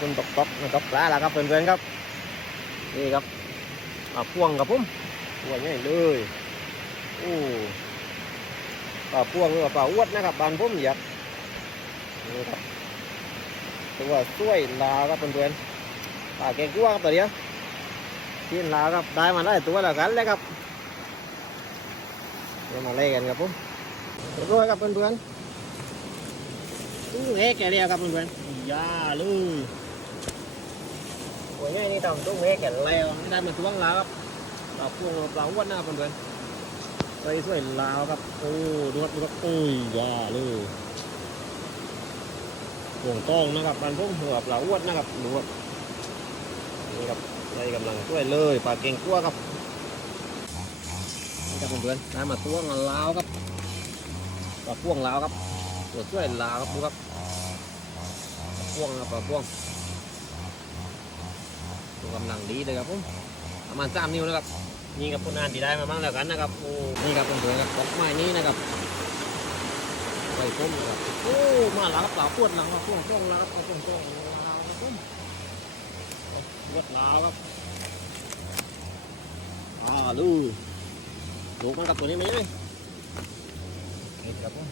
คนตกตกๆตกปลาแล้วครับเพื่อนๆครับ นี่ครับอ่าพ่วงครับผมตัวใหญ่เลยโอ้ปลาพ่วงหรือว่าปลาอ้วดนะครับบานผมอยากนี่ครับตัวสวยลาวครับเพื่อนๆปลาแกงกั้วครับตัวเดียวที่ลาวครับได้มาได้ตัวแล้วกันเลยครับเดี๋ยวมาเล่นกันครับผมเรียบร้อยครับเพื่อนๆตู้เอ๊ะแกเรียกครับเพื่อนๆยาเลย โอ้ยนี่ทำตุ้งเล็กแก่แล้วไม่ได้มาตุ้งล้วครับปลาพวงปลาอ้วนนะครับเพื่อนๆไปสวยลาวครับโอ้ดูครับดูครับโอ้ยยาเลยห่วงต้องนะครับปลาพวงหัวปลาอ้วนนะครับดูครับนี่ครับใจกำลังช่วยเลยปลาเก่งกั้วครับนี่ครับเพื่อนๆได้มาตุ้งลาวครับปลาพ่วงลาวครับตัวช่วยลาวครับดูครับพ่วงครับปลาพ่วง กำลังดีเลยครับผมประมาณสามนิ้วนะครับนี่ครับผลงานที่ได้มาบ้างแล้วกันนะครับโอ้นี่ครับเพื่อนๆครับดอกไม้นี้นะครับไปพุ่มครับโอ้มาแล้วครับปลาพวดหลังครับพ่วงพ่วงแล้วครับพ่วงพ่วงลาวครับผมพวดลาวครับอ่าลูลูกมันกับตัวนี้ไหมเลยนี่ครับผม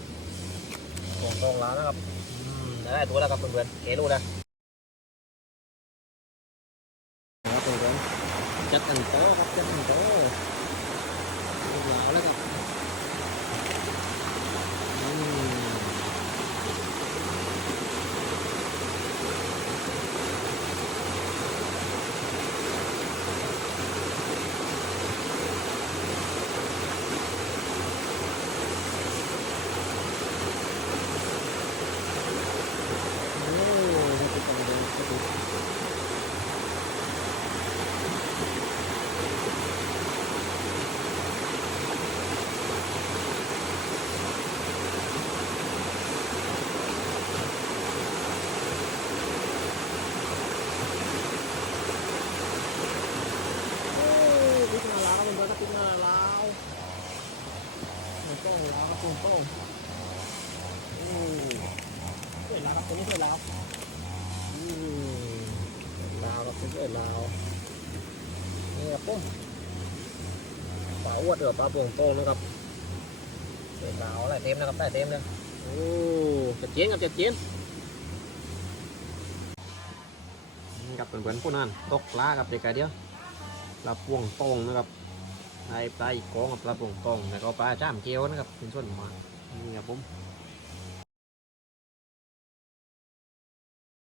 พ่วงพ่วงลาวนะครับอืมได้ตัวแล้วครับเพื่อนๆเกลูแล้วครับเพื่อนๆ จัดอันโตครับจัดอันโตลูกหลาวแล้วครับอืมโอ้ครับทุกคนเลยครับผมโอ้พริกนาลาวเพื่อนๆครับพริกนาลาวมันต้องลาว ครับคุณต้องโอ้สวยลาวครับตัวนี้เสวยลาวอืมลาวเราเป็นเอ้วนี่ครับผมปลาอ้วดหรือปลาปวงโตงนะครับเป็นลาวอะไรเต็มนะครับได้เต็มเลยโอ้จัดเจียนครับจัดเจียนนี่ครับเพื่อนๆพวกนั้นตกปลาครับเด็กไก่เดียวปลาปวงโตงนะครับ ได้ปลาอีกกองกับปลาปงโตงแล้วก็ปลาจ้ามเกียวนะครับเป็นส่วนมากนี่ครับผม